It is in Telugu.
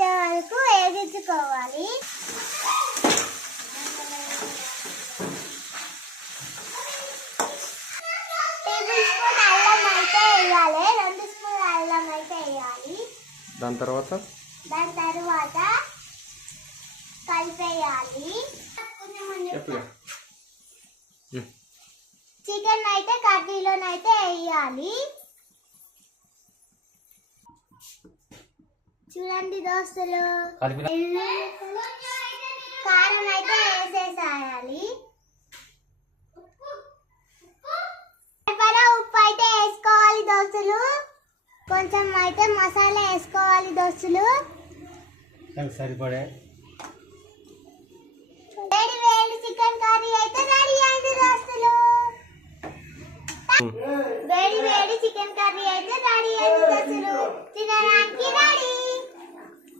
వరకు వేగించుకోవాలి. టేబుల్ స్పూన్ అల్లం అయితే వేయాలి, 2 స్పూన్ల అల్లం అయితే వేయాలి. దాని తర్వాత కలిపేయాలి. చికెన్ అయితే కర్రీలోనైతే వేయాలి. చూడండి దోస్తులు, కారం అయితే వేసేసేయాలి. ఉప్పు అయితే వేసుకోవాలి దోస్తులు. కొంచెం అయితే మసాలా వేసుకోవాలి దోస్తులు. సరిపడే వేడి వేడి చికెన్ కర్రీ అయితే రెడీ అయింది దోస్తులు. వేడి వేడి చికెన్ కర్రీ అయితే రెడీ అయింది దోస్తులు. తినడానికి రెడీ.